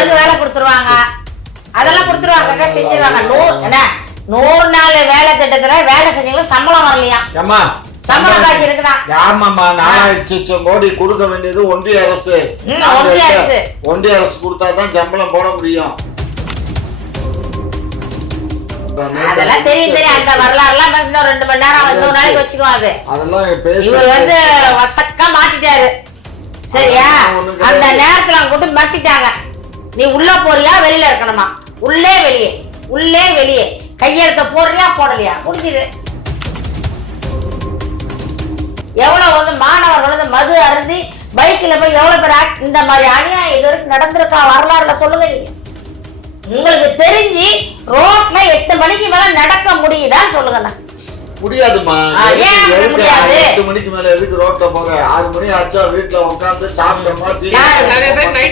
பேருக்கு வேலை கொடுத்துருவாங்க, அதெல்லாம் கொடுத்துருவாங்க, செஞ்சிருவாங்க. 100 நாள் வேலை திட்டத்துல வேலை செஞ்சவங்களுக்கு சம்பளம் வரலையா? சம்பளம் பாக்கி இருக்குடா. ஆமாமா, 4000 கோடி கொடுக்க வேண்டியது ஒன்றிய அரசு. ஒன்றிய அரசு கொடுத்தாதான் சம்பளம் போட முடியும். அதெல்லாம் தெரியும். அந்த வரலாறுலாம் 2 மணி நேரம் 2 நாளைக்கு வச்சுக்குவாங்க. அதெல்லாம் இவர் வந்து வசக்கா மாட்டிட்டாரு. சரியா? அந்த நேரத்துல அவங்க கூட்டு மாட்டிட்டாங்க. நீ உள்ள போறியா வெளியில இருக்கணுமா? உள்ளே வெளியே, உள்ளே வெளியே. கையெழுத்த போடுறியா போடலையா? முடிஞ்சுது. எவ்வளவு வந்து மாணவர்கள் வந்து மது அருந்தி பைக்ல போய் எவ்வளவு பேர் இந்த மாதிரி அநியாயம் இது வரைக்கும் நடந்திருக்கா? வரலாறுல சொல்லுங்க. நீங்க உங்களுக்கு தெரிஞ்சு ரோட்ல 8 மணிக்கு மேல நடக்க முடியுதான்னு சொல்லுங்க. முடியாதுமா. ஏன் முடியாது? 8 மணிக்கு மேல எதுக்கு ரோட்ல போற? 6 மணி ஆச்சா வீட்டுல உட்காந்து சாப்பிட்ட மாதிரி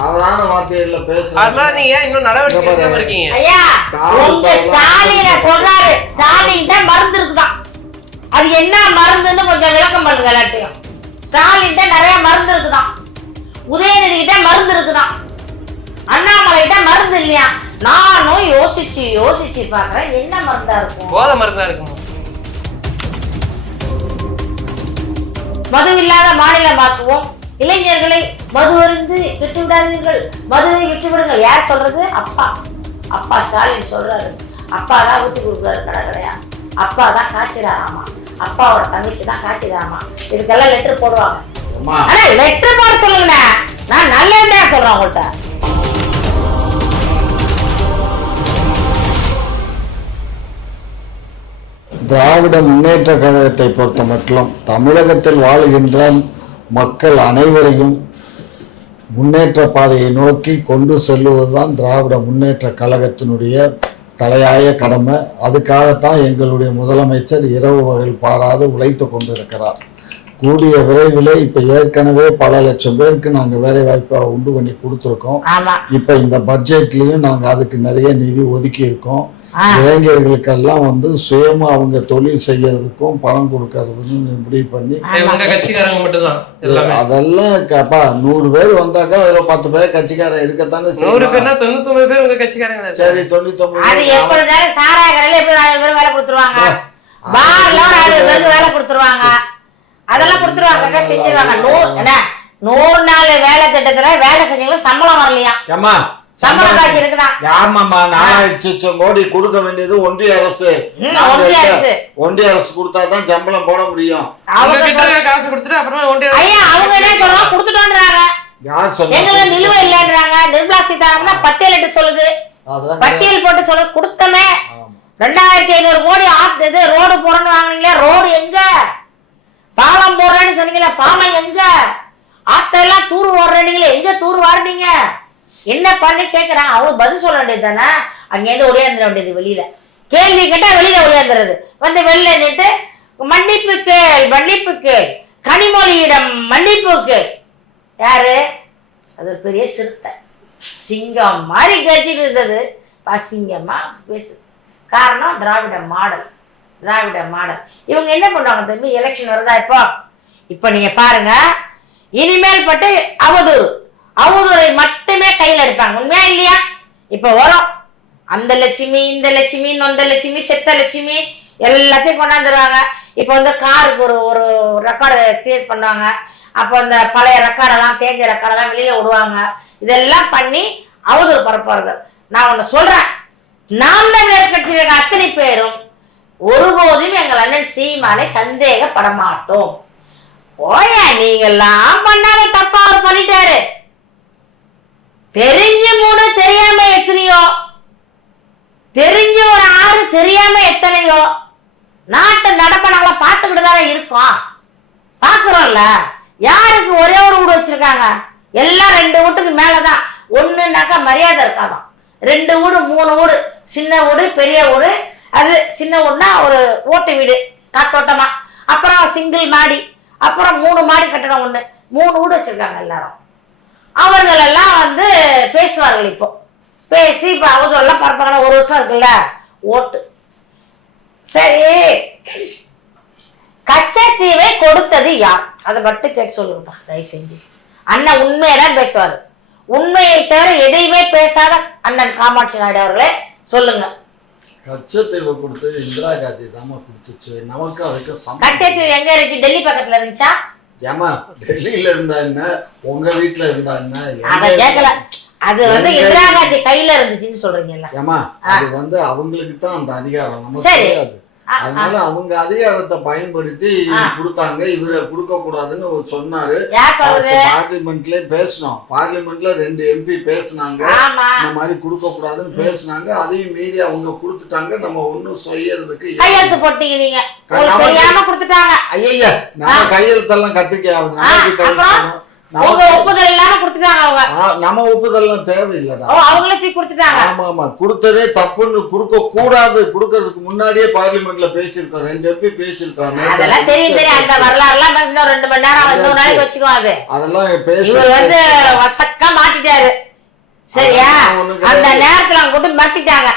தவறான வார்த்தைகள்ல பேசுறாங்க. நீங்க இன்னும் நடவடிக்கை எடுக்காம இருக்கீங்க. ஐயா, உங்க ஸ்டாலின் சொல்றாரு, ஸ்டாலின்ட்ட மருந்து இருக்குதான். அது என்ன மருந்துன்னு கொஞ்சம் விளக்கம் பண்ணுங்க எல்லாத்தையும். ஸ்டாலின்ட்ட நிறைய மருந்து இருக்குதான், உதயநிதி கிட்ட மருந்து இருக்குதான், அண்ணாமலை கிட்ட மருந்து இல்லையா? நானும் யோசிச்சு பாக்குறேன், என்ன மருந்தா இருக்கும்? போதை மருந்தா இருக்கும். மது இல்லாத மாநிலம் மாற்றுவோம். இளைஞர்களை மது அருந்து விட்டு விடாதீர்கள், மதுவை விட்டு விடுங்கள். யார் சொல்றது? அப்பா ஸ்டாலின் சொல்றாரு. அப்பா தான் ஊத்தி கொடுக்குறாரு கடை கடையா. அப்பா தான் காய்ச்சிடாராமா, அப்பாவோட தங்கச்சி தான் காய்ச்சிடாராமா. இதுக்கெல்லாம் லெட்டர் போடுவாங்க. ஆனா லெட்டர் போட சொல்லுங்க, நான் நல்லதா சொல்றேன் உங்கள்கிட்ட. திராவிட முன்னேற்ற கழகத்தை பொறுத்த மட்டும் தமிழகத்தில் வாழுகின்ற மக்கள் அனைவரையும் முன்னேற்ற பாதையை நோக்கி கொண்டு செல்லுவதுதான் திராவிட முன்னேற்ற கழகத்தினுடைய தலையாய கடமை. அதுக்காகத்தான் எங்களுடைய முதலமைச்சர் இரவு பகல் பாராது உழைத்து கொண்டிருக்கிறார். கூடிய விரைவில் இப்போ ஏற்கனவே பல லட்சம் பேருக்கு நாங்கள் வேலை வாய்ப்பை உண்டு பண்ணி கொடுத்துருக்கோம். இப்போ இந்த பட்ஜெட்லேயும் நாங்கள் அதுக்கு நிறைய நிதி ஒதுக்கி இருக்கோம். இளைஞர்களுக்கெல்லாம் வந்து சுயமா அவங்க தொழில் செய்யறதுக்கும் பணம் கொடுக்கறதுன்னு முடிவு பண்ணி அதெல்லாம் 100 பேர் வந்தாக்கா அதுல 10 பேர் கட்சிக்காரன் இருக்கத்தானே. 100 பேர்னா 99 பேர் உங்க கட்சிக்காரங்க. சரி, 99 அது எப்படினால சாரா கடையில எப்படி 4 பேர் வேலை கொடுத்துருவாங்க, பார்ல 4 பேருக்கு வேலை கொடுத்துருவாங்க, அதெல்லாம் கொடுத்துருவாங்க, செஞ்சிருவாங்க. 100 நாள் வேலை திட்டத்துல வேலை செஞ்சவங்களுக்கு சம்பளம் வரலையா? சம்பளம் பாக்கி இருக்குடா. ஆமாமா, 4000 கோடி கொடுக்க வேண்டியது ஒன்றிய அரசு. ஒன்றிய அரசு கொடுத்தாதான் சம்பளம் போட முடியும். அவங்க கிட்ட காசு கொடுத்துட்டு அப்புறமா ஒன்றிய ஐயா அவங்க என்ன சொல்றாங்க? கொடுத்துட்டோன்றாங்க. யார் சொன்னா? எங்களுக்கு நிலுவை இல்லன்றாங்க. நிர்மலா சீதாராமன் பட்டியலிட்டு சொல்லுது, பட்டியல் போட்டு சொல்லுது. கொடுத்தமே 2500 கோடி ஆத்து ரோடு போறேன்னு வாங்கினீங்களே, ரோடு எங்க? பாலம் போடுறேன்னு சொன்னீங்களா, பாலம் எங்க? ஆத்தெல்லாம் தூர் ஓடுறீங்களே, எங்க தூர் வாடுனீங்க? என்ன பண்ணி கேட்கறாங்க. அவங்க பதில் சொல்ல வேண்டியது தானே. அங்கேருந்து ஒடியாந்துட வேண்டியது. வெளியில கேள்வி கேட்டா வெளியில ஒடியாந்துறது. வந்து வெளில நின்று மன்னிப்பு கேள், கனிமொழியிடம் மன்னிப்பு கேள். யாரு? அது ஒரு பெரிய சிறுத்தை, சிங்கம் மாதிரி கேட்டுட்டு இருந்தது. அசிங்கமா பேசு. காரணம் திராவிட மாடல். இவங்க என்ன பண்ணுவாங்க தெரியுமா? எலெக்ஷன் வருதா இப்போ நீங்க பாருங்க, இனிமேல் பட்டு அவதூறை மட்டுமே கையில் எடுப்பாங்க. உண்மையா இல்லையா? இப்ப வரும் அந்த லட்சுமி, இந்த லட்சுமி, நொந்த லட்சுமி, செத்த லட்சுமி எல்லாத்தையும் கொண்டாந்துருவாங்க. இப்போ வந்து காருக்கு ஒரு ரெக்கார்டு கிரியேட் பண்ணுவாங்க. அப்போ அந்த பழைய ரெக்கார்டெல்லாம், தேஞ்ச ரெக்கார்டெல்லாம் வெளியில விடுவாங்க. இதெல்லாம் பண்ணி அவதூறு பரப்பார்கள். நான் ஒன்று சொல்றேன், நாம் தமிழர் கட்சியில் அத்தனை பேரும் ஒருபோதும் எங்கள் அண்ணன் சீமானை சந்தேகப்பட மாட்டோம். ஓயா, நீங்கெல்லாம் பண்ணாத தப்பா அவர் பண்ணிட்டாரு. தெரிஞ்சு 3, தெரியாம எத்தனையோ, தெரிஞ்சு ஒரு 6, தெரியாம எத்தனையோ. நாட்டு நடப்ப நாங்கள பார்த்துக்கிட்டு தானே இருக்கோம், பாக்குறோம்ல. யாருக்கு ஒரே ஒரு வீடு வச்சிருக்காங்க? எல்லாம் 2 வீட்டுக்கு மேலதான். ஒண்ணுனாக்கா மரியாதை இருக்காதான். 2 வீடு 3 வீடு, சின்ன வீடு பெரிய வீடு. அது சின்ன வீடுனா ஒரு ஓட்டு வீடு காத்தோட்டமா, அப்புறம் சிங்கிள் மாடி, அப்புறம் 3 மாடி கட்டணம் 1, 3 வீடு வச்சிருக்காங்க எல்லாரும். அவர்கள் எல்லாம் வந்து பேசுவார்கள். இப்போ பேசி இப்ப அவதெல்லாம் பரப்பாங்க. 1 வருஷம் இருக்குல்ல ஓட்டு. சரி, கச்சத்தீவை கொடுத்தது யார்? அதை மட்டும் கேட்டு சொல்லுங்கப்பா தயவு செஞ்சு. அண்ணன் உண்மையதான் பேசுவாரு. உண்மையை தவிர எதையுமே பேசாத அண்ணன் காமாட்சி நாயுடு அவர்களே சொல்லுங்க. கச்சத்தீவை கொடுத்து இந்திரா காந்தி தாமா கொடுத்துச்சு. நமக்கு அதுக்கு கச்சத்தீவு எங்க இருந்துச்சு? டெல்லி பக்கத்துல இருந்துச்சா? ஏமா டெல்லியில இருந்தா என்ன, உங்க வீட்டுல இருந்தா என்ன? அத கேட்கல. அது வந்து இந்திரா காந்தி கையில இருந்துச்சுன்னு சொல்றீங்கல்ல. ஏமா அது அவங்களுக்கு தான் அந்த அதிகாரம், நமக்கு சரி. தெரியாது. அதனால அவங்க அதிகாரத்தை பயன்படுத்தி கொடுத்தாங்க. இவரை கொடுக்க கூடாதுன்னு சொன்னாரு. பார்லிமெண்ட்லயே பேசணும். பார்லிமெண்ட்ல 2 MP பேசினாங்க, இந்த மாதிரி கொடுக்க கூடாதுன்னு பேசினாங்க. அதையும் மீறி அவங்க கொடுத்துட்டாங்க. நம்ம ஒண்ணும் செய்யறதுக்கு கையெழுத்து போட்டீங்க நீங்க, கொடுத்துட்டாங்க. ஐயா நம்ம கையெழுத்தெல்லாம் கத்திரிக்கை ஆகுது, உங்க ஒப்புதல் இல்லாம கொடுத்துட்டாங்க அவங்க. நம்ம ஒப்புதல்லாம் தேவையில்லடா. அவங்களே தூக்கி கொடுத்துட்டாங்க. ஆமா ஆமா, கொடுத்ததே தப்புன்னு, கொடுக்க கூடாது. கொடுக்கறதுக்கு முன்னாடியே பார்லிமெண்ட்ல பேசியிருக்கோம், 2 MP பேசியிருக்காங்க. அதெல்லாம் தெரியும் தெரியும். அந்த வரலாறு எல்லாம் 2 மணி நேரம் 2 நாளைக்கு வச்சுக்குவாங்க. அதெல்லாம் பேசி இவர் வந்து வசக்கா மாட்டிட்டாரு. சரியா? அந்த நேரத்துல அவங்க கூட்டு மாட்டிட்டாங்க.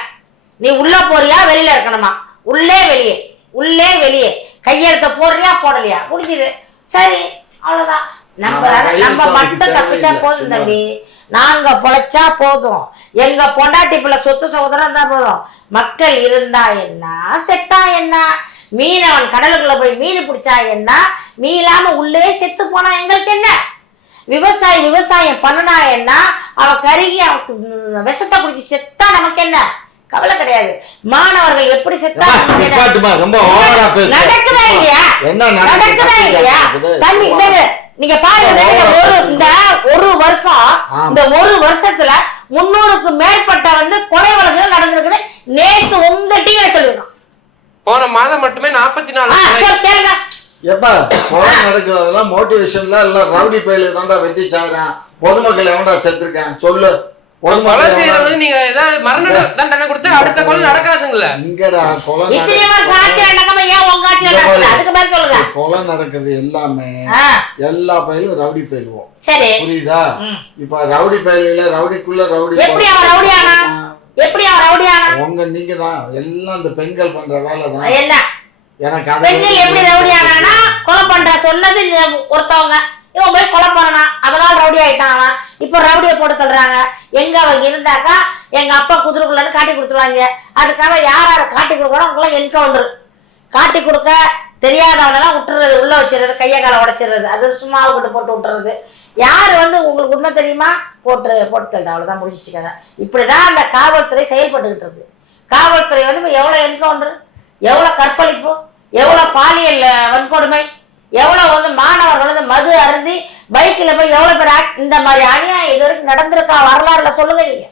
நீ உள்ள போறியா வெளியில இருக்கணுமா? உள்ளே வெளியே, உள்ளே வெளியே. கையெழுத்த போடுறியா போடலையா? முடிஞ்சுது. சரி, அவ்வளவுதான். நம்ம மட்டும் தப்பிச்சா போதும் தம்பி. நாங்க பொழைச்சா போதும். எங்க பொண்டாட்டி பிள்ளை சொத்து சகோதரம் இருந்தா போதும். மக்கள் இருந்தா என்ன, செத்தா என்ன? மீனவன் கடலுக்குள்ள போய் மீன் பிடிச்சா என்ன, மீளாம உள்ளே செத்து போனா எங்களுக்கு என்ன? விவசாயி விவசாயம் பண்ணுனா என்ன, அவன் கருகி அவனுக்கு விஷத்தை குடிச்சு செத்தா நமக்கு என்ன? கவலை கிடையாது. மாணவர்கள் எப்படி செத்தா நடக்குதா இல்லையா? நடக்குதா இல்லையா? தம்பி நீங்க பாருங்க, இந்த ஒரு வருஷம், இந்த ஒரு வருஷத்துல 300க்கு மேற்பட்ட வந்து கொலை வழக்குகள் நடந்திருக்குன்னு நேற்று உங்க டிவில சொல்லிருக்கோம். போன மாதம் மட்டுமே 44 கேளுங்க. எப்ப கொலை நடக்கிறதெல்லாம் மோட்டிவேஷன்ல இல்ல, ரவுடி பயில தாண்டா வெட்டி சாகுறான், பொதுமக்கள் எவன்டா செத்துருக்கேன் சொல்லு. கொலை செய்யறது நீங்க ஏதாவது மரண தண்டனை கொடுத்து அடுத்த கொலை நடக்காதுங்களா? இங்கடா கொலை கொலை நடக்கிறது எல்லாமே எல்லா பயிலும் ரவுடி பயிலுவோம். புரியுதா? இப்ப ரவுடி பயில ரவுடிக்குள்ள ரவுடி உங்க நீங்க தான் எல்லாம் இந்த பெண்கள் பண்ற வேலை தான். எனக்கு கொலை பண்ற சொன்னது ஒருத்தவங்க, இவன் போய் கொலை பண்ணனா அதனால ரவுடி ஆயிட்டான். இப்ப ரவுடியை போட்டு தள்ளுறாங்க. எங்க அவங்க இருந்தாக்கா எங்க அப்பா குதிரைக்குள்ளன்னு காட்டி கொடுத்துருவாங்க. அதுக்காக யார் யாரை காட்டி கொடுக்கணும் அவங்களாம் என்கவுண்டர். காட்டி கொடுக்க தெரியாதவனெல்லாம் விட்டுறது, உள்ள வச்சிருறது, கையை காலை உடைச்சிடுறது, அது சும்மா விட்டு போட்டு விட்டுறது. யார் வந்து உங்களுக்கு உண்மை தெரியுமா போட்டு தள்ளுறது, அவ்வளவுதான் முடிச்சுக்காத. இப்படிதான் அந்த காவல்துறை செயல்பட்டுக்கிட்டு இருக்கு. காவல்துறை வந்து எவ்வளவு என்கவுண்டர், எவ்வளவு கற்பழிப்பு, எவ்வளவு பாலியல் வன்கொடுமை, எவ்வளவு வந்து மாணவர்கள் வந்து மது அருந்தி பைக்ல போய் எவ்வளவு பேர் இந்த மாதிரி அநியாயம் இது வரைக்கும் நடந்திருக்கா வரலாறுல சொல்லுங்க. நீங்க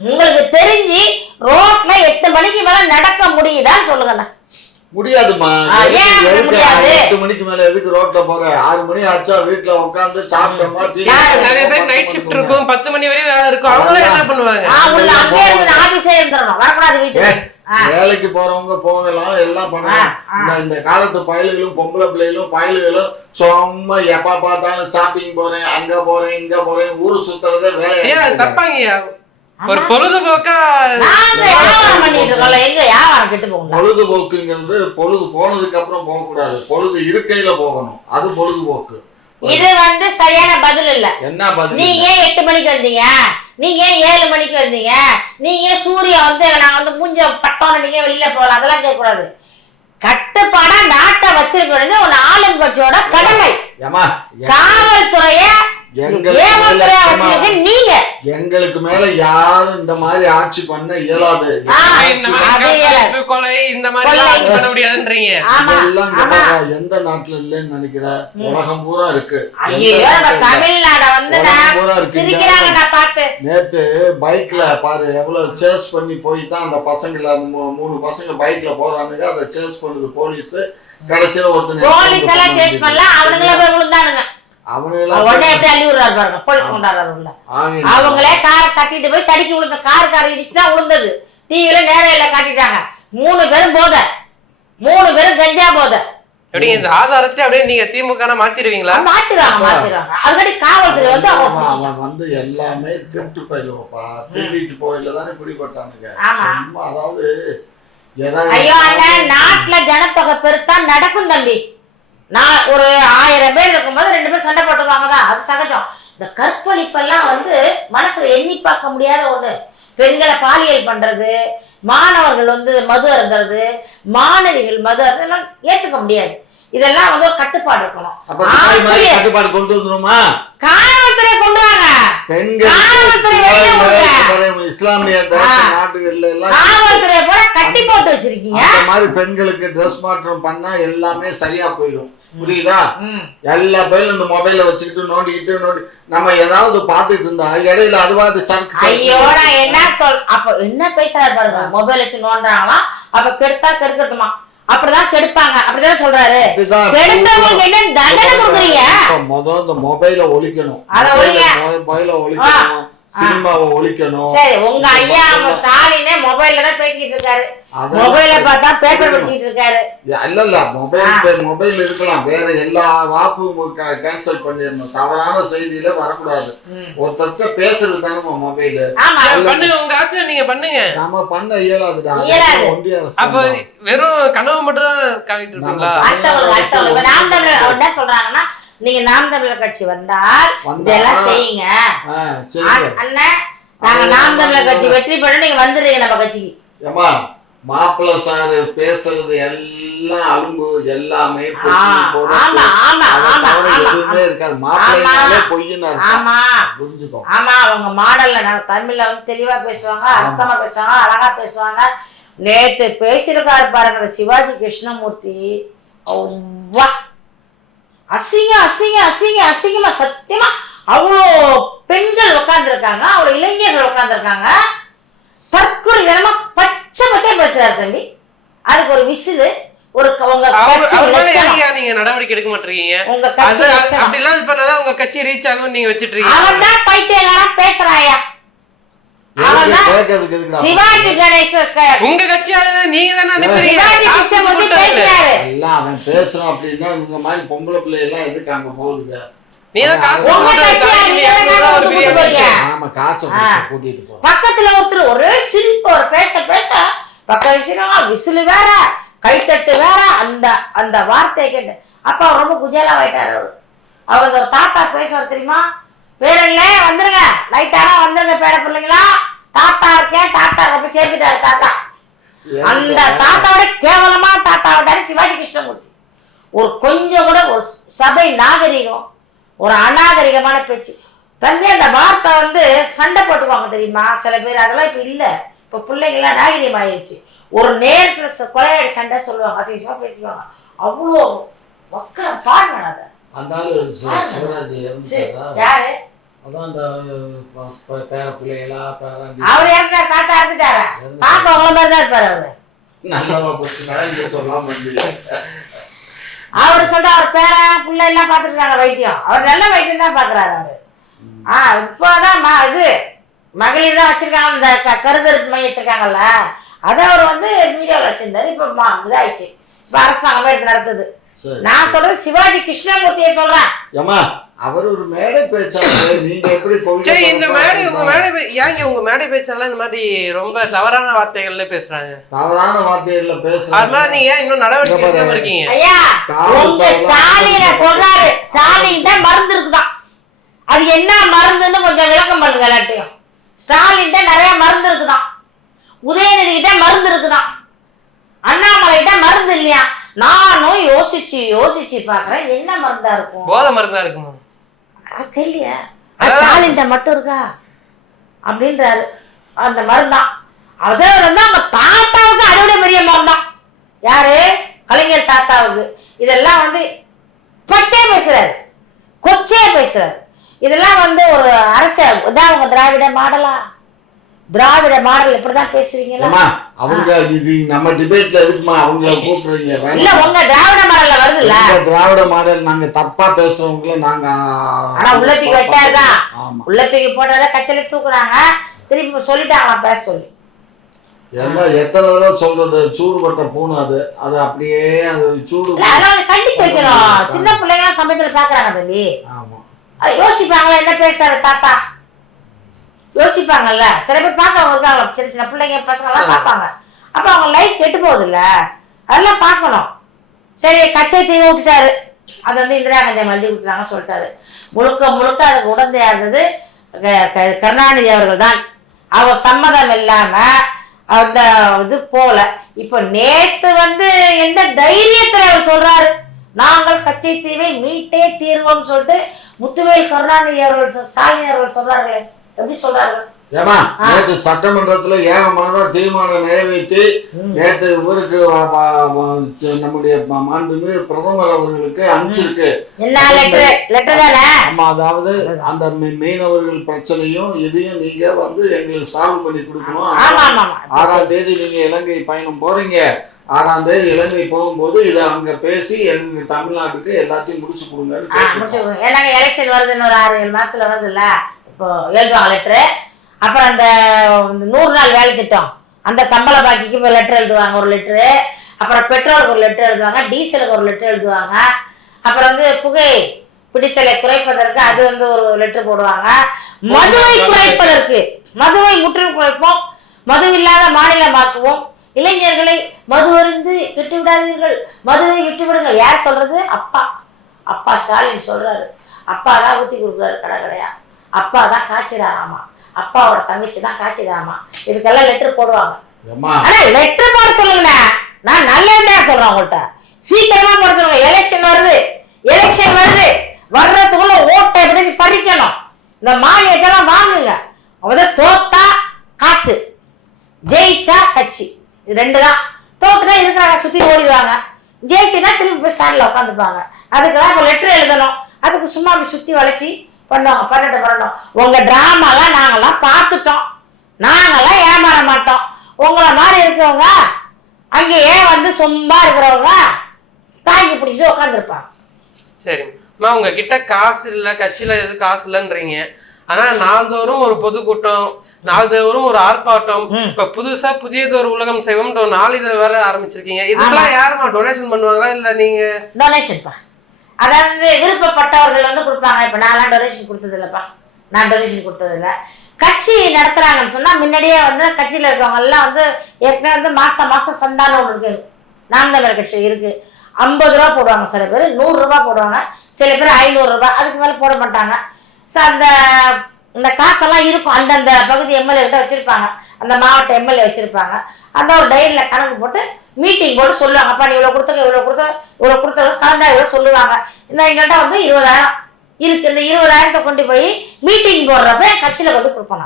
உங்களுக்கு தெரிஞ்சு ரோட்ல 8 மணிக்கு மேல நடக்க முடியுதான்னு சொல்லுங்கண்ணா. முடியாதுமா. 8 மணிக்கு மேல எதுக்கு ரோட்ல போற? 6 மணி ஆச்சா வீட்டுல உட்கார்ந்து சாப்பிட்டோமா. நிறைய பேர் நைட் ஷிஃப்ட் இருக்கும், 10 மணி வரையும் வேலை இருக்கும். அவங்களே என்ன பண்ணுவாங்க? அங்கே இருந்து ஆபீஸே இருந்துடணும், வரக்கூடாது வீட்டுக்கு. வேலைக்கு போறவங்க போகலாம், எல்லாம் பண்ணலாம். இந்த காலத்து பயலுகளும் பொம்பளை பிள்ளைகளும் பயலுகளும் சும்மா எப்ப பார்த்தாலும் ஷாப்பிங் போறேன், அங்க போறேன், இங்க போறேன், ஊரு சுத்துறதே வேலை. தப்பாங்க. ஒரு பொழுதுபோக்கா பொழுதுபோக்குங்கிறது பொழுது போனதுக்கு அப்புறம் போக கூடாது, பொழுது இருக்கையில போகணும். அது பொழுதுபோக்கு. இது வந்து சரியான பதில் இல்ல. என்ன பதில்? நீங்க 8 மணிக்கு வந்தீங்க, நீங்க 7 மணிக்கு வந்தீங்க, நீங்க சூரியன் வந்து நாங்க வந்து மூஞ்ச பட்டோன்னு நீங்க வெளியில போகலாம், அதெல்லாம் கேட்க கூடாது. கட்டுப்பாடா நாட்டை வச்சிருக்கிறது ஒரு ஆளுங்கட்சியோட கடமை. காவல்துறைய எங்களுக்கு மேல யாரும் இந்த மாதிரி ஆட்சி பண்ண இயலாது. எந்த நாட்டுல இல்லன்னு நினைக்கிற? உலகம் பூரா இருக்கு. நேத்து பைக்ல பாரு எவ்வளவு சேஸ் பண்ணி போய் தான் அந்த பசங்களை, அந்த 3 பசங்க பைக்ல போறானுங்க, அதை சேஸ் பண்ணுது போலீஸ். கடைசியில அவங்களே காரை தட்டிட்டு போய் தடிக்கி விழுந்த காரை இடிச்சுதான் விழுந்தது. டிவில நேரையில காட்டிட்டாங்க. 3 பேரும் போத, 3 பேரும் கஞ்சா போத. எப்படி இந்த ஆதாரத்தை அப்படியே நீங்க திமுக மாத்திடுவீங்களா? மாத்திடுவாங்க. அதுக்கடி காவல்துறை வந்து அவன் வந்து எல்லாமே திருட்டு போயிடுவோப்பா, திருடிட்டு போயில தானே பிடிபட்டானுங்க. அதாவது ஐயோ அண்ணா, நாட்டுல ஜனத்தொகை பெருத்தா நடக்கும் தம்பி. நான் ஒரு 1000 பேர் இருக்கும்போது 2 பேர் சண்டை போட்டுருவாங்க தான், அது சகஜம். இந்த கற்பழிப்பெல்லாம் வந்து மனசுல எண்ணி பார்க்க முடியாத ஒண்ணு. பெண்களை பாலியல் பண்றது, மாணவர்கள் வந்து மது அருந்துறது, மாணவிகள் மது அருந்தெல்லாம் ஏத்துக்க முடியாது. இதெல்லாம் வந்து ஒரு கட்டுப்பாடு இருக்கணும். கட்டுப்பாடு கொண்டு வந்துருமா? காவல்துறை கொண்டு வாங்க. இஸ்லாமிய நாடுகள்ல எல்லாம் காவல்துறை போல கட்டி போட்டு வச்சிருக்கீங்க. அந்த மாதிரி பெண்களுக்கு ட்ரெஸ் மாற்றம் பண்ணா எல்லாமே சரியா போயிடும். புரியுதா? எல்லா பேரும் இந்த மொபைல வச்சுக்கிட்டு நோண்டி நம்ம ஏதாவது பாத்துட்டு இருந்தா இடையில அதுவாது சர்க்கு. ஐயோ நான் என்ன அப்ப என்ன பேசுறாரு பாருங்க. மொபைல் வச்சு நோண்டாங்களாம், அப்ப கெடுத்தா கெடுக்கட்டுமா, அப்படிதான் கெடுப்பாங்க, அப்படிதான் சொல்றாரு. கெடுத்தவங்களுக்கு என்ன தண்டனை கொடுக்குறீங்க? முதல் இந்த மொபைல ஒழிக்கணும், மொபைல ஒழிக்கணும், சினிமாவை ஒழிக்கணும். சரி, உங்க ஐயா ஸ்டாலினே மொபைல்ல தான் பேசிட்டு இருக்காரு, மொபைல பார்த்தா பேப்பர் படிச்சிட்டு இருக்காரு. இல்ல மொபைல் இருக்கலாம், வேற எல்லா வாப்பும் கேன்சல் பண்ணிடணும். தவறான செய்தியில வரக்கூடாது. ஒருத்தர் பேசுறது தானே மொபைல். பண்ணுங்க, உங்க ஆட்சியில நீங்க பண்ணுங்க. நம்ம பண்ண இயலாதுடா. ஒன்றிய அரசு அப்ப வெறும் கனவு மட்டும் தான் காட்டிட்டு இருக்கீங்களா? அடுத்தவங்க நாம் தமிழர் என்ன சொல்றாங்கன்னா, நீங்க நாம் தமிழர் கட்சி வந்தால் இதெல்லாம் செய்யுங்க அண்ணன், நாங்க நாம் தமிழர் கட்சி வெற்றி பெற நீங்க வந்துடுறீங்க நம்ம கட்சிக்கு. ஏமா மாப்பிள்ள சாரு பேசுறது எல்லாம் அலும்பு, எல்லாமே எதுவுமே இருக்காது. மாப்பிள்ளைனாலே பொய்யினா புரிஞ்சுக்கோ. ஆமா, அவங்க மாடல்ல நான் தமிழ்ல வந்து தெளிவா பேசுவாங்க, அர்த்தமா பேசுவாங்க, அழகா பேசுவாங்க. நேத்து பேசியிருக்காரு பாருங்க சிவாஜி கிருஷ்ணமூர்த்தி, அசிங்கமா சத்தியமா. அவ்வளோ பெண்கள் உட்கார்ந்து இருக்காங்க, அவ்வளோ இளைஞர்கள் உட்கார்ந்து இருக்காங்க. தற்கொலை தினமா பச்சை பேசுறாரு தம்பி. அதுக்கு ஒரு விசிலு, ஒரு நீங்க நடவடிக்கை எடுக்க மாட்டீங்க. அப்படிலாம் இது பண்ணாதான் உங்க கட்சி ரீச் ஆகும் நீங்க வச்சிட்டு இருக்கீங்க. அவன் தான் பைத்தியக்காரன் பேசுறாயா. சிவாஜி கணேசன் உங்க கட்சியால நீங்க தானே அனுப்புறீங்க. அவன் பேசுறான் அப்படின்னா இந்த மாதிரி பொம்பளை பிள்ளை எல்லாம் எதுக்கு அங்க போகுதுங்க? பக்கத்துல ஒருத்தர் ஒரே சிரிப்பு, ஒரு பேச பக்கம் விசிலு வேற, கைத்தட்டு வேற. அந்த வார்த்தையை கேட்டு அப்பா ரொம்ப குஜாலாவாயிட்டாரு. அவங்க ஒரு தாத்தா பேசுவார் தெரியுமா, பேரல்ல வந்துருங்க, லைட்டானா வந்துருங்க பேர பிள்ளைங்களா, தாத்தா இருக்கேன், தாத்தா போய் சேர்த்துட்டாரு தாத்தா. அந்த தாத்தாவோட கேவலமா தாத்தாவோட சிவாஜி கிருஷ்ணமூர்த்தி. ஒரு கொஞ்சம் கூட ஒரு சபை நாகரிகம், ஒரு அநாகரிகமான பேச்சு தம்பி. அந்த வார்த்தை வந்து சண்டை போட்டுக்குவாங்க தெரியுமா சில பேர், அதெல்லாம் இப்ப இல்ல. இப்ப பிள்ளைங்களாம் நாகரிகம் ஆயிடுச்சு. ஒரு நேரத்துல கொலையாடி சண்டை சொல்லுவாங்க, அசிங்கமா பேசுவாங்க. அவ்வளோ வக்கரம் பாருங்க. யாரு அவர் இறந்தாரு, தாத்தா இருந்துட்டாரா? தாத்தா உங்களை மாதிரி தான் இருப்பாரு அவரு. அவரு சொல்ற அவர் பேர பிள்ளை எல்லாம் பாத்துருக்காங்க வைத்தியம், அவர் நல்ல வைத்தியம் தான் பாக்குறாரு அவரு. இப்பதான் இது மகளிர் தான் வச்சிருக்காங்க, இந்த கருதல் மையம் வச்சிருக்காங்கல்ல, அதை அவர் வந்து மீடியாவில் வச்சிருந்தாரு. இப்ப இதாயிடுச்சு, இப்ப அரசாங்கமே எடுத்து நடத்துது. நான் சொல்றது சிவாஜி கிருஷ்ணமூர்த்தியை சொல்றேன். அவர் ஒரு மேடை பேச்சாளர், நீங்க எப்படி சரி இந்த மேடை உங்க மேடை ஏங்க உங்க மேடை பேச்சாளர் இந்த மாதிரி ரொம்ப தவறான வார்த்தைகள்ல பேசுறாங்க? தவறான வார்த்தைகள்ல பேசுறாங்க, அதனால நீங்க இன்னும் நடவடிக்கை எடுக்காம இருக்கீங்க? ஐயா உங்க ஸ்டாலின் சொல்றாரு, ஸ்டாலின் தான் மருந்து இருக்குதான். அது என்ன மருந்துன்னு கொஞ்சம் விளக்கம் பண்ணுங்க எல்லாத்தையும். ஸ்டாலின் தான் நிறைய மருந்து இருக்குதான், உதயநிதி கிட்ட மருந்து இருக்குதான், அண்ணாமலை கிட்ட மருந்து இல்லையா? நானும் யோசிச்சு பாக்குறேன், என்ன மருந்தா இருக்கும்? போதை மருந்தா இருக்குமா தெரியல. ஸ்டாலின் மட்டும் இருக்கா அப்படின்றாரு. அந்த மருந்தான், அதை வந்து அவங்க தாத்தாவுக்கு அதோட பெரிய மருந்தான். யாரு? கலைஞர் தாத்தாவுக்கு. இதெல்லாம் வந்து பச்சையா பேசுறாரு, கொச்சையா பேசுறாரு. இதெல்லாம் வந்து ஒரு அரசு இதான் உங்க திராவிட மாடலா? திராவிட மாடல் இப்படிதான் பேசுவீங்களா? அவங்க இது நம்ம டிபேட்ல எதுக்குமா அவங்கள கூப்பிடுறீங்க? இல்ல உங்க திராவிட மாடல்ல வருதுல்ல, திராவிட மாடல் நாங்க தப்பா பேசுறவங்கள நாங்க ஆனா உள்ளத்துக்கு வச்சாதான், உள்ளத்துக்கு போட்டதை கச்சல தூக்குறாங்க, திருப்பி சொல்லிட்டாங்களா பேச சொல்லி. ஏன்னா எத்தனை தடவை சொல்றது, சூடுபட்ட பூனை அது அப்படியே அது சூடு. அதெல்லாம் கண்டிச்சு வைக்கணும். சின்ன பிள்ளைங்க சமயத்துல பாக்குறாங்க தம்பி, அதை யோசிப்பாங்களா என்ன பேசுறாரு தாத்தா, யோசிப்பாங்கல்ல. சில பேர் பார்க்க இருக்காங்க, சின்ன சின்ன பிள்ளைங்க பசங்க எல்லாம் பார்ப்பாங்க. அப்ப அவங்க லைஃப் கெட்டு போகுது இல்ல, அதெல்லாம் பார்க்கணும். சரி கச்சை தீ விட்டுட்டாரு, அது வந்து இந்திரா காந்தி எழுதி கொடுத்தாங்கன்னு சொல்லிட்டாரு. முழுக்க முழுக்க அதுக்கு உடந்தையா இருந்தது கருணாநிதி அவர்கள் தான். அவர் சம்மதம் இல்லாம அந்த இது போல. இப்ப நேத்து வந்து எந்த தைரியத்துல அவர் சொல்றாரு, நாங்கள் கச்சைத்தீவை மீட்டே தீர்வோம் சொல்லிட்டு முத்துவேல் கருணாநிதி அவர்கள் ஸ்டாலின் அவர்கள் சொல்றார்களே, எப்படி சொல்றார்கள்? ஏமா நேற்று சட்டமன்றத்துல ஏகமானதா தீர்மானம் நிறைவேற்றி நேற்று இவருக்கு நம்முடைய மாண்புமிகு பிரதமர் அவர்களுக்கு அனுப்பிச்சிருக்கு. ஆமா, அதாவது அந்த மீனவர்கள் பிரச்சனையும் இதையும் நீங்க வந்து எங்களுக்கு சால்வ் பண்ணி கொடுக்கணும். 6ஆம் தேதி நீங்க இலங்கை பயணம் போறீங்க. 6ஆம் தேதி இலங்கை போகும்போது இதை அங்க பேசி எங்க தமிழ்நாட்டுக்கு எல்லாத்தையும் முடிச்சு கொடுங்க. எலெக்ஷன் வருது, இன்னொரு 6-7 மாசத்துல வருது இல்ல, இப்போ எழுதுவாங்க லெட்டரு. அப்புறம் அந்த 100 நாள் வேலை திட்டம், அந்த சம்பள பாக்கிக்கு லெட்டர் எழுதுவாங்க, ஒரு லெட்டரு. அப்புறம் பெட்ரோலுக்கு ஒரு லெட்டர் எழுதுவாங்க, டீசலுக்கு ஒரு லெட்டர் எழுதுவாங்க. அப்புறம் வந்து புகை பிடித்தலை குறைப்பதற்கு அது வந்து ஒரு லெட்டர் போடுவாங்க. மதுவை குறைப்பதற்கு, மதுவை முற்றிலும் குறைப்போம், மது இல்லாத மாநிலமாக்குவோம், இளைஞர்களை மது அருந்து விட்டு விடாதீர்கள், மதுவை விட்டு விடுங்கள். யார் சொல்றது? அப்பா. அப்பா ஸ்டாலின் சொல்றாரு. அப்பா தான் ஊத்தி கொடுக்குறாரு கடை கடையா. அப்பா தான் காய்ச்சிடாராமா, அப்பாவோட தங்கச்சி தான் காய்ச்சிதாமா. இதுக்கெல்லாம் லெட்டர் போடுவாங்க. ஆனா லெட்டர் போட சொல்லுங்கண்ணா, நான் நல்லதா சொல்றேன் உங்கள்கிட்ட. சீக்கிரமா போட சொல்லுங்க. எலெக்ஷன் வருது, எலெக்ஷன் வருது, வர்றதுக்குள்ள ஓட்டை எப்படி பறிக்கணும். இந்த மானியத்தெல்லாம் வாங்குங்க. அவதான் தோத்தா காசு, ஜெயிச்சா கட்சி, இது 2 தான். தோத்துனா இருக்கிறாங்க சுத்தி ஓடிடுவாங்க, ஜெயிச்சுன்னா திரும்பி போய் ஸ்டாண்ட்ல உட்காந்துப்பாங்க. அதுக்கெல்லாம் இப்போ லெட்டர் எழுதணும், அதுக்கு சும்மா அப்படி சுத்தி வளைச்சி பண்ணுவாங்க. பண்ணட்டும். உங்க டிராமாலாம் நாங்கெல்லாம் பார்த்துட்டோம், நாங்கெல்லாம் ஏமாற மாட்டோம். உங்களை மாதிரி இருக்கிறவங்க அங்கேயே வந்து சும்மா இருக்கிறவங்க தாங்கி பிடிச்சிட்டு உட்காந்துருப்பாங்க. சரிம்மா, உங்ககிட்ட காசு இல்லை, கட்சியில எது காசு இல்லைன்றீங்க. ஆனா நாள்தோறும் ஒரு பொதுக்கூட்டம், நாள்தோறும் ஒரு ஆர்ப்பாட்டம், இப்ப புதுசா புதியதொரு உலகம் செய்வோம்ன்ற ஒரு நாளிதழ் வேற ஆரம்பிச்சிருக்கீங்க. இதெல்லாம் யாருமா டொனேஷன் பண்ணுவாங்களா இல்ல நீங்க? டொனேஷன் பா, அதாவது விருப்பப்பட்டவர்கள் வந்து கொடுப்பாங்க. இப்ப நான்லாம் டொனேஷன் கொடுத்தது இல்லப்பா, நான் டொனேஷன் கொடுத்தது இல்லை. கட்சி நடத்துறாங்கன்னு சொன்னா முன்னாடியே வந்து கட்சியில இருக்கவங்க எல்லாம் வந்து ஏற்கனவே வந்து மாசம் சந்தானம் ஒன்று இருக்கு. நாம் தமிழர் கட்சி இருக்கு. 50 ரூபா போடுவாங்க, சில பேர் 100 ரூபா போடுவாங்க, சில பேர் 500 ரூபாய், அதுக்கு மேல போட மாட்டாங்க. அந்த காசெல்லாம் இருக்கும், அந்தந்த பகுதி எம்எல்ஏ கிட்ட வச்சிருப்பாங்க, அந்த மாவட்ட எம்எல்ஏ வச்சிருப்பாங்க. அந்த ஒரு டைரியில கணக்கு போட்டு மீட்டிங் போட்டு சொல்லுவாங்க. அப்பா நீ இவ்வளவு கொடுத்தது, இவ்வளவு கொடுத்தது கலந்தா இவ்வளவு சொல்லுவாங்க. இந்த எங்கள்கிட்ட வந்து 20,000 இருக்கு. இந்த 20,000 கொண்டு போய் மீட்டிங் போடுறப்ப கட்சியில கொண்டு கொடுப்போம்.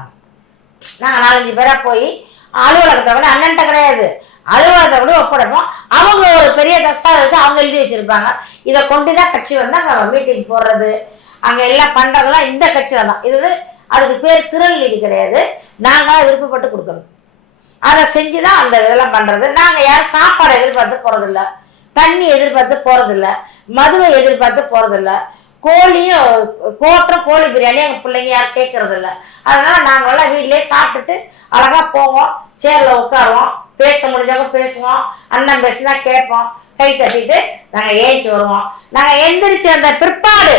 நாங்க 4-5 பேரா போய் அலுவலகத்தை விட அண்ணன்ட்ட கிடையாது, அலுவலகத்தை விட ஒப்படைப்போம். அவங்க ஒரு பெரிய தஸ்தாவேஜ் அவங்க எழுதி வச்சிருப்பாங்க. இதை கொண்டுதான் கட்சி வந்து அங்க மீட்டிங் போடுறது, அங்க எல்லாம் பண்றதெல்லாம் இந்த கட்சியில தான். இது அதுக்கு பேர் திரள் நிதி கிடையாது, நாங்க விருப்பப்பட்டு கொடுக்கணும். அதை செஞ்சுதான் அந்த இதெல்லாம் பண்றது. நாங்க யாரும் சாப்பாடு எதிர்பார்த்து போறதில்ல, தண்ணி எதிர்பார்த்து போறதில்ல, மதுவை எதிர்பார்த்து போறதில்ல, கோழியும் கோழி பிரியாணி எங்க பிள்ளைங்க யாரும் கேட்கறது இல்லை. அதனால நாங்கெல்லாம் வீட்லயே சாப்பிட்டுட்டு அழகா போவோம், சேர்ல உட்காருவோம், பேச முடிஞ்சவங்க பேசுவோம், அண்ணன் பேசினா கேட்போம், கை தட்டிட்டு நாங்க ஏஞ்சி வருவோம். நாங்க எந்திரிச்சு அந்த பிற்பாடு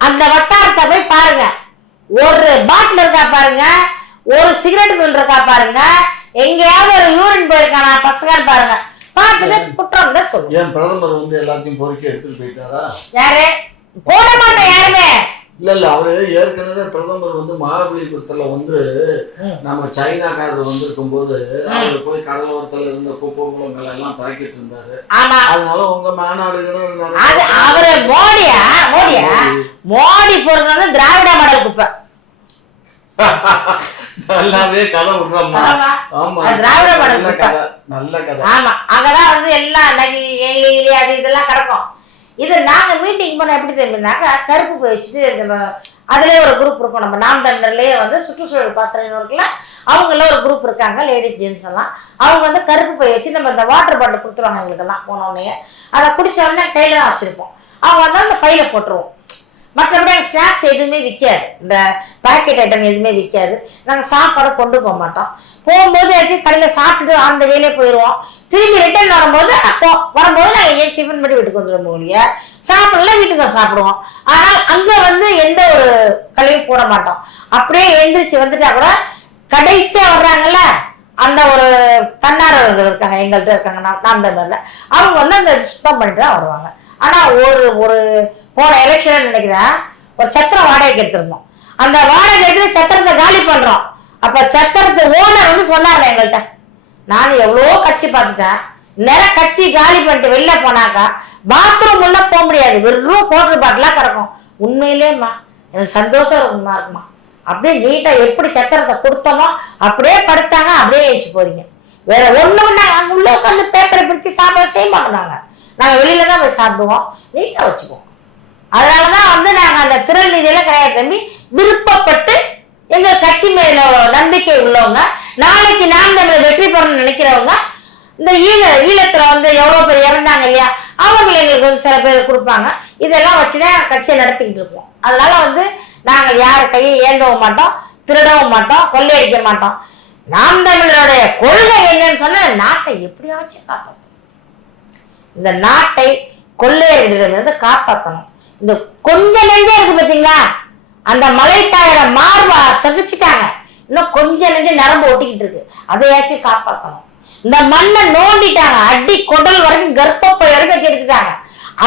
அந்த வட்டாரத்தை போய் பாருங்க, ஒரு பாட்டில் இருக்கா பாருங்க, ஒரு சிகரெட் பில் இருக்கா பாருங்க, எங்கேயாவது ஒரு யூரின் போயிருக்கானா பசங்கன்னு பாருங்க, பார்த்துட்டு குற்றம் தான் சொல்லுங்க. ஏன் பிரதமர் வந்து எல்லாத்தையும் பொறுக்கி எடுத்துட்டு போயிட்டாரா? யாரு போட மாட்டேன் யாருமே இல்ல அவரு ஏற்கனவே பிரதமர் வந்து மகாபலிபுரத்துல வந்து நம்ம சைனாக்காரர் வந்திருக்கும் போது அவரு போய் கடலோரத்துல இருந்த குப்பை குளங்கள் எல்லாம் தாக்கிட்டு இருந்தாரு. அதனால உங்க மாநாடுகளும் அவரு மோடி போறது திராவிட மாடல் குப்பை நல்லாவே கதை விடுறோம்மா. ஆமா, திராவிட மாடல் குப்பை நல்ல கதை. ஆமா, அங்கதான் வந்து எல்லாம் அது இதெல்லாம் கிடக்கும். இது நாங்க மீட்டிங் பண்ண எப்படி தெரியுமாக்க, கருப்பு போய் வச்சுட்டு அதுலேயே ஒரு குரூப் இருக்கும். நம்ம நாம் தமிழர்லேயே வந்து சுற்றுச்சூழல் பாசறைன்னு இருக்குல்ல, அவங்கள ஒரு குரூப் இருக்காங்க, லேடிஸ் ஜென்ஸ் எல்லாம். அவங்க வந்து கருப்பு போய் வச்சு நம்ம இந்த வாட்டர் பாட்டில் கொடுத்துருவாங்க எங்களுக்கெல்லாம். போனோடனே அதை குடிச்ச உடனே கையில தான் வச்சிருப்போம். அவங்க வந்து அந்த பையில போட்டுருவோம். மற்றபடி அங்கே ஸ்நாக்ஸ் எதுவுமே விற்காது, இந்த பேக்கெட் ஐட்டம் எதுவுமே விற்காது. நாங்கள் சாப்பாடு கொண்டு போக மாட்டோம். போகும்போது ஏதாச்சும் கடையில் சாப்பிட்டு அந்த வேலையே போயிடுவோம். திரும்பி ரிட்டர்ன் வரும்போது நாங்கள் ஏன் டிஃபன் பண்ணி வீட்டுக்கு வந்துடுவோம் இல்லையா, சாப்பிடலாம் வீட்டுக்கு சாப்பிடுவோம். ஆனால் அங்கே வந்து எந்த ஒரு கழிவும் போட மாட்டோம். அப்படியே எழுந்திரிச்சு வந்துட்டா கூட கடைசியா வர்றாங்கல்ல அந்த ஒரு தன்னார்வலர்கள் இருக்காங்க, எங்கள்கிட்ட இருக்காங்க நாம் தமிழர்ல, அவங்க வந்து அந்த சுத்தம் பண்ணிட்டு தான் வருவாங்க. ஆனா ஒரு போன எலெக்ஷன் நினைக்கிறேன் ஒரு சத்திரம் வாடகைக்கு எடுத்திருந்தோம். அந்த வாடகை எடுத்து சத்திரத்தை காலி பண்றோம். அப்ப சத்திரத்து ஓனர் வந்து சொன்னார்ல எங்கள்கிட்ட, நானும் எவ்வளோ கட்சி பார்த்துட்டேன், நிறைய கட்சி காலி பண்ணிட்டு வெளில போனாக்கா பாத்ரூம் உள்ள போக முடியாது, வெறும் கோட்டர் பாட்டிலா கிடக்கும். உண்மையிலேம்மா எனக்கு சந்தோஷம் இருக்குமா, அப்படியே நீட்டா எப்படி சத்திரத்தை கொடுத்தோமோ அப்படியே படுத்தாங்க, அப்படியே ஏச்சு போறீங்க. வேற ஒண்ணு அங்க உள்ள உட்காந்து பேப்பரை பிரிச்சு சாப்பிட செய்ய மாட்டோம். நாங்க வெளியில தான் போய் சாப்பிடுவோம், நீட்டா வச்சுக்குவோம். அதனாலதான் வந்து நாங்க அந்த திரள் நிதியெல்லாம் கிடையாது தம்பி. விருப்பப்பட்டு எங்க கட்சி மேல நம்பிக்கை உள்ளவங்க, நாளைக்கு நாம் நம்மளை வெற்றி பெறணும்னு நினைக்கிறவங்க, இந்த ஈழத்துல வந்து எவ்வளவு பேர் இறந்தாங்க இல்லையா, அவர்கள் எங்களுக்கு வந்து சில பேர் கொடுப்பாங்க. இதெல்லாம் வச்சுதான் கட்சியை நடத்திக்கிட்டு இருக்கோம். அதனால வந்து நாங்கள் யாரு கையை ஏண்டவும் மாட்டோம், திருடவும் மாட்டோம், கொள்ளையடிக்க மாட்டோம். நாம் தமிழருடைய கொள்கை என்னன்னு சொன்னா நாட்டை எப்படியாச்சும் காப்பாற்றணும், இந்த நாட்டை கொள்ளையர்களிடமிருந்து காப்பாற்றணும். இந்த கொஞ்ச நெஞ்சே இருக்கு பாத்தீங்களா, அந்த மலைத்தாயிர மார்பா சகிச்சுட்டாங்க, இன்னும் கொஞ்ச நெஞ்ச நரம்பு ஒட்டிக்கிட்டு இருக்கு, அதையாச்சும் காப்பாற்றணும். இந்த மண்ணை நோண்டிட்டாங்க, அடி கொடல் வரைக்கும் கர்ப்பப்பை வரைக்கும் எடுத்துட்டாங்க,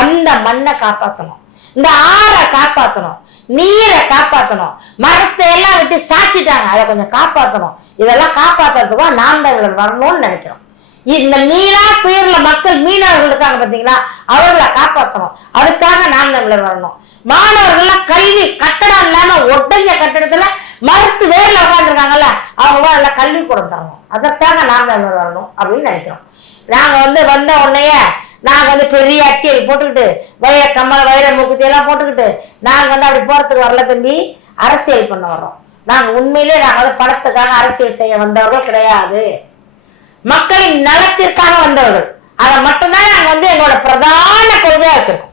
அந்த மண்ணை காப்பாற்றணும். இந்த ஆறை காப்பாற்றணும், நீரை காப்பாற்றணும், மரத்தை எல்லாம் விட்டு சாச்சிட்டாங்க, அதை கொஞ்சம் காப்பாற்றணும். இதெல்லாம் காப்பாற்றுறதுக்கு நாம் தமிழர் வரணும்னு நினைக்கிறோம். இந்த மீனா துயர்ல மக்கள் மீனவர்கள் இருக்காங்க பாத்தீங்களா, அவர்களை காப்பாற்றணும். அதுக்காக நாம் தமிழர் வரணும். மாணவர்கள்லாம் கல்வி கட்டடம் இல்லாம ஒட்டஞ்ச கட்டடத்துல மறுத்து வேர்ல உட்காந்துருக்காங்கல்ல, அவங்க எல்லாம் கல்வி கொடுத்தாங்க. அதற்காக நாம் தமிழர் வரணும் அப்படின்னு நினைக்கிறோம். நாங்க வந்து வந்த உடனே நாங்க வந்து பெரிய அட்டியல் போட்டுக்கிட்டு வைர கம்மல் வைர மூக்குத்தி எல்லாம் போட்டுக்கிட்டு நாங்க வந்து அப்படி போறதுக்கு வரல தம்பி, அரசியல் பண்ண வர்றோம். நாங்க உண்மையிலே நாங்க வந்து பணத்துக்காக அரசியல் செய்ய வந்தவர்கள் கிடையாது, மக்களின் நலத்திற்காக வந்தவர்கள். அதை மட்டும்தான் நாங்க வந்து எங்களோட பிரதான கொள்கையா வச்சிருக்கோம்.